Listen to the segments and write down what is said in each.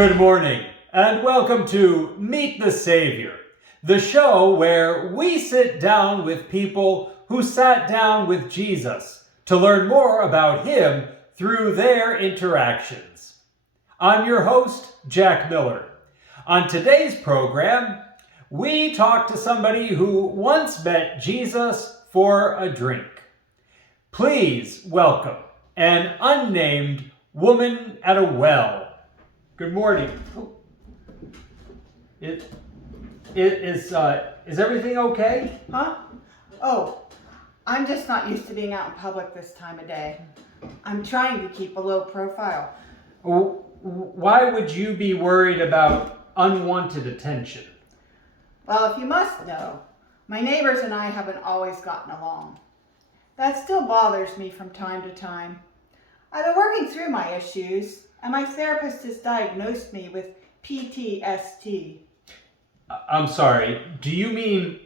Good morning, and welcome to Meet the Savior, the show where we sit down with people who sat down with Jesus to learn more about him through their interactions. I'm your host, Jack Miller. On today's program, we talk to somebody who once met Jesus for a drink. Please welcome an unnamed woman at a well. Good morning. Is everything okay? Huh? Oh, I'm just not used to being out in public this time of day. I'm trying to keep a low profile. Why would you be worried about unwanted attention? Well, if you must know, my neighbors and I haven't always gotten along. That still bothers me from time to time. I've been working through my issues, and my therapist has diagnosed me with PTSD. I'm sorry, do you mean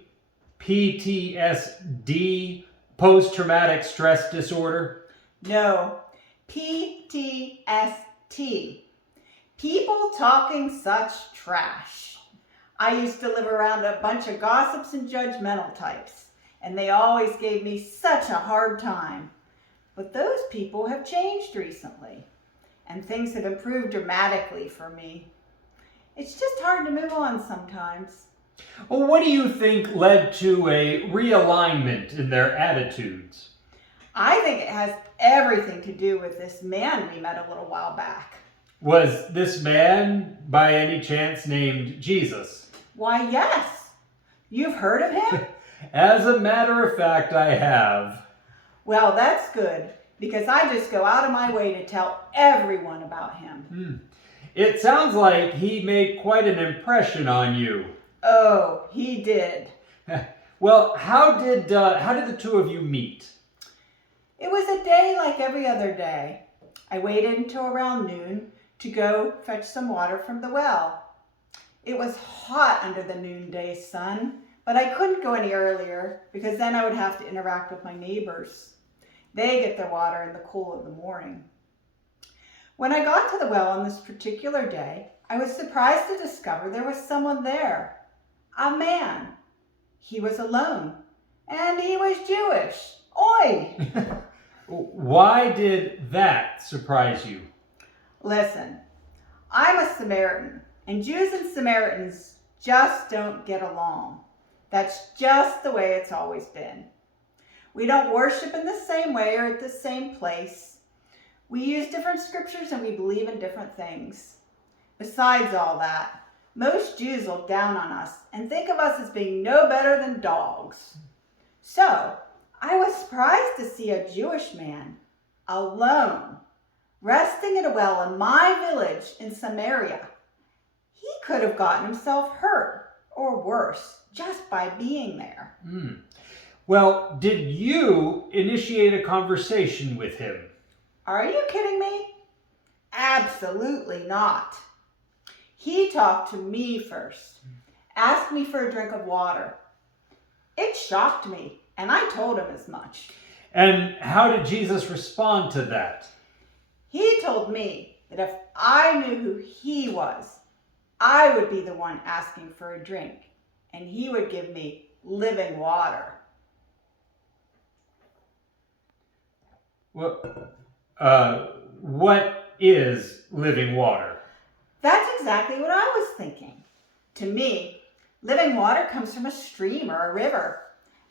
PTSD, post-traumatic stress disorder? No, PTSD. People talking such trash. I used to live around a bunch of gossips and judgmental types, and they always gave me such a hard time. But those people have changed recently, and things have improved dramatically for me. It's just hard to move on sometimes. Well, what do you think led to a realignment in their attitudes? I think it has everything to do with this man we met a little while back. Was this man, by any chance, named Jesus? Why, yes. You've heard of him? As a matter of fact, I have. Well, that's good, because I just go out of my way to tell everyone about him. It sounds like he made quite an impression on you. Oh, he did. Well, how did the two of you meet? It was a day like every other day. I waited until around noon to go fetch some water from the well. It was hot under the noonday sun, but I couldn't go any earlier because then I would have to interact with my neighbors. They get their water in the cool of the morning. When I got to the well on this particular day, I was surprised to discover there was someone there. A man. He was alone, and he was Jewish. Oi! Why did that surprise you? Listen, I'm a Samaritan, and Jews and Samaritans just don't get along. That's just the way it's always been. We don't worship in the same way or at the same place. We use different scriptures and we believe in different things. Besides all that, most Jews look down on us and think of us as being no better than dogs. So, I was surprised to see a Jewish man, alone, resting at a well in my village in Samaria. He could have gotten himself hurt, or worse, just by being there. Well, did you initiate a conversation with him? Are you kidding me? Absolutely not. He talked to me first, asked me for a drink of water. It shocked me, and I told him as much. And how did Jesus respond to that? He told me that if I knew who he was, I would be the one asking for a drink, and he would give me living water. Well, what is living water? That's exactly what I was thinking. To me, living water comes from a stream or a river.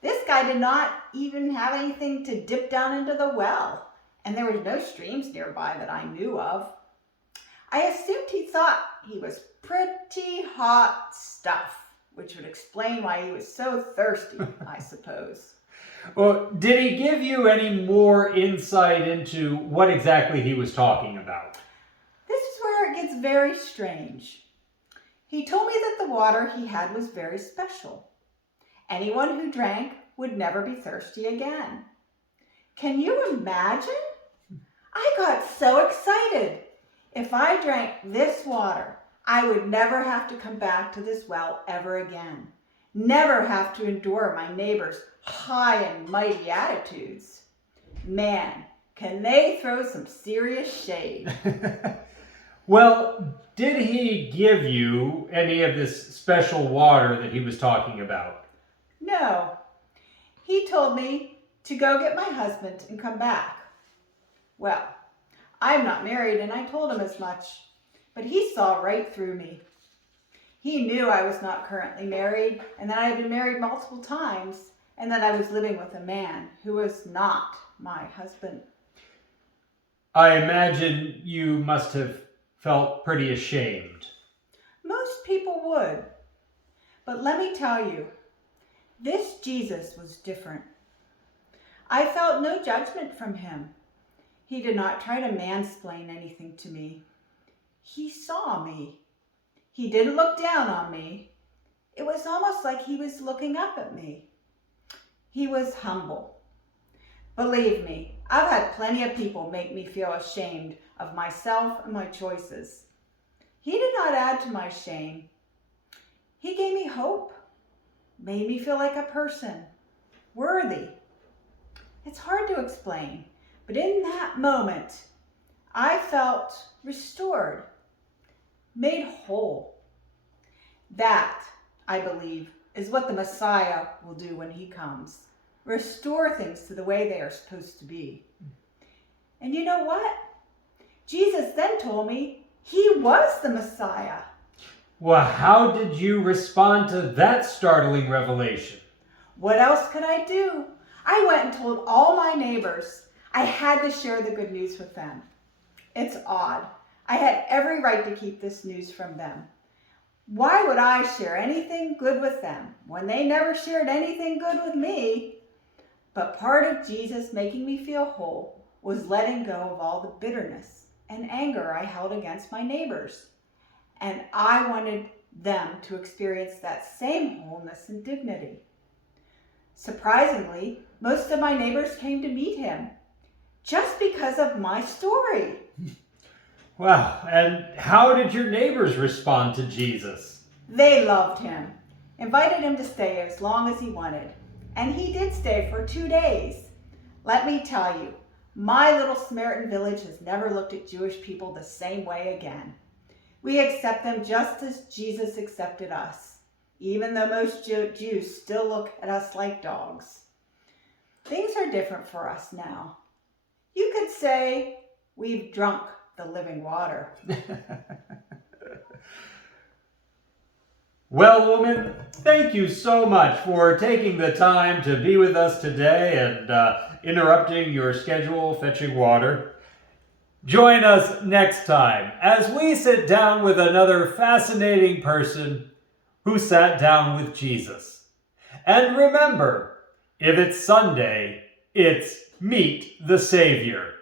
This guy did not even have anything to dip down into the well, and there were no streams nearby that I knew of. I assumed he thought he was pretty hot stuff, which would explain why he was so thirsty, I suppose. Well, did he give you any more insight into what exactly he was talking about? This is where it gets very strange. He told me that the water he had was very special. Anyone who drank would never be thirsty again. Can you imagine? I got so excited. If I drank this water, I would never have to come back to this well ever again. Never have to endure my neighbors' high and mighty attitudes. Man, can they throw some serious shade. Well, did he give you any of this special water that he was talking about? No. He told me to go get my husband and come back. Well, I'm not married, and I told him as much, but he saw right through me. He knew I was not currently married, and that I had been married multiple times, and that I was living with a man who was not my husband. I imagine you must have felt pretty ashamed. Most people would. But let me tell you, this Jesus was different. I felt no judgment from him. He did not try to mansplain anything to me. He saw me. He didn't look down on me. It was almost like he was looking up at me. He was humble. Believe me, I've had plenty of people make me feel ashamed of myself and my choices. He did not add to my shame. He gave me hope, made me feel like a person, worthy. It's hard to explain, but in that moment, I felt restored, made whole. That, I believe, is what the Messiah will do when he comes. Restore things to the way they are supposed to be. And you know what? Jesus then told me he was the Messiah. Well, how did you respond to that startling revelation? What else could I do? I went and told all my neighbors. I had to share the good news with them. It's odd. I had every right to keep this news from them. Why would I share anything good with them when they never shared anything good with me? But part of Jesus making me feel whole was letting go of all the bitterness and anger I held against my neighbors. And I wanted them to experience that same wholeness and dignity. Surprisingly, most of my neighbors came to meet him just because of my story. Wow, and how did your neighbors respond to Jesus? They loved him, invited him to stay as long as he wanted, and he did stay for 2 days. Let me tell you, my little Samaritan village has never looked at Jewish people the same way again. We accept them just as Jesus accepted us, even though most Jews still look at us like dogs. Things are different for us now. You could say we've drunk the living water. Well, woman, thank you so much for taking the time to be with us today and interrupting your schedule fetching water. Join us next time as we sit down with another fascinating person who sat down with Jesus. And remember, if it's Sunday, it's Meet the Savior.